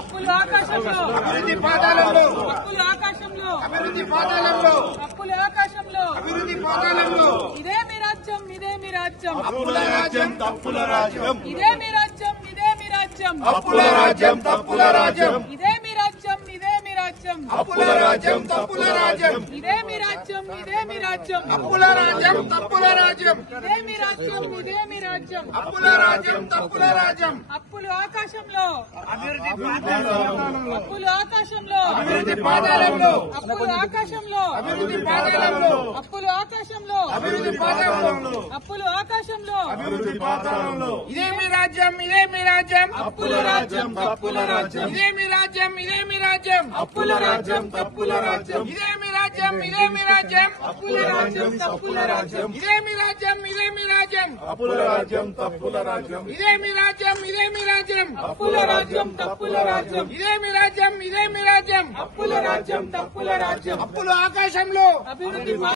అప్పులు ఆకాశంలో, అభివృద్ధి పాదాలంలో, అప్పులు ఆకాశంలో, అభివృద్ధి పాదాలంలో, అప్పులు ఆకాశంలో, అభివృద్ధి పాదాలంలో. ఇదే మీ రాజ్యం, ఇదే మీ రాజ్యం, అప్పుల రాజ్యం, తప్పుల రాజ్యం, ఇదే మీ రాజ్యం, ఇదే మీ రాజ్యం, అప్పుల రాజ్యం, తప్పుల రాజ్యం, ఇదే మీ రాజ్యం, ఇదే మీ రాజ్యం, అప్పుల రాజ్యం, తప్పుల రాజ్యం, ఇదే మీ రాజ్యం, ఇదే మీ రాజ్యం, అప్పుల రాజ్యం, తప్పుల రాజ్యం, ఇదే మీ రాజ్యం, ఇదే మీ రాజ్యం, అప్పుల రాజ్యం, తప్పుల రాజ్యం. అప్పులు ఆకాశంలో, అభివృద్ధి పాదాలంలో, అప్పులు ఆకాశంలో, అభివృద్ధి పాదాలంలో, అప్పులు ఆకాశంలో, అభివృద్ధి పాదాలంలో, అప్పులు ఆకాశంలో, అభివృద్ధి పాదాలంలో, అప్పులు ఆకాశంలో, అభివృద్ధి పాదాలంలో. ఇదే మీ రాజ్యం, ఇదే మీ రాజ్యం, అప్పుల రాజ్యం, తప్పుల రాజ్యం, ఇదే మీ రాజ్యం, ఇదే మీ రాజ్యం, అప్పుల రాజ్యం, తప్పుల రాజ్యం, ఇదే మీ రాజ్యం, ఇదే మీ రాజ్యం, అప్పుల రాజ్యం, తప్పుల రాజ్యం, ఇదే మీ రాజ్యం, ఇదే మీ రాజ్యం, అప్పుల రాజ్యం తప్పుల రాజ్యం ఇదే మీ రాజ్యం, ఇదే మీ రాజ్యం, అప్పుల రాజ్యం, తప్పుల రాజ్యం, ఇదే మీ రాజ్యం, ఇదే మీ రాజ్యం. అప్పుల రాజ్యం, తప్పుల రాజ్యం, అప్పులు ఆకాశంలో, అభివృద్ధి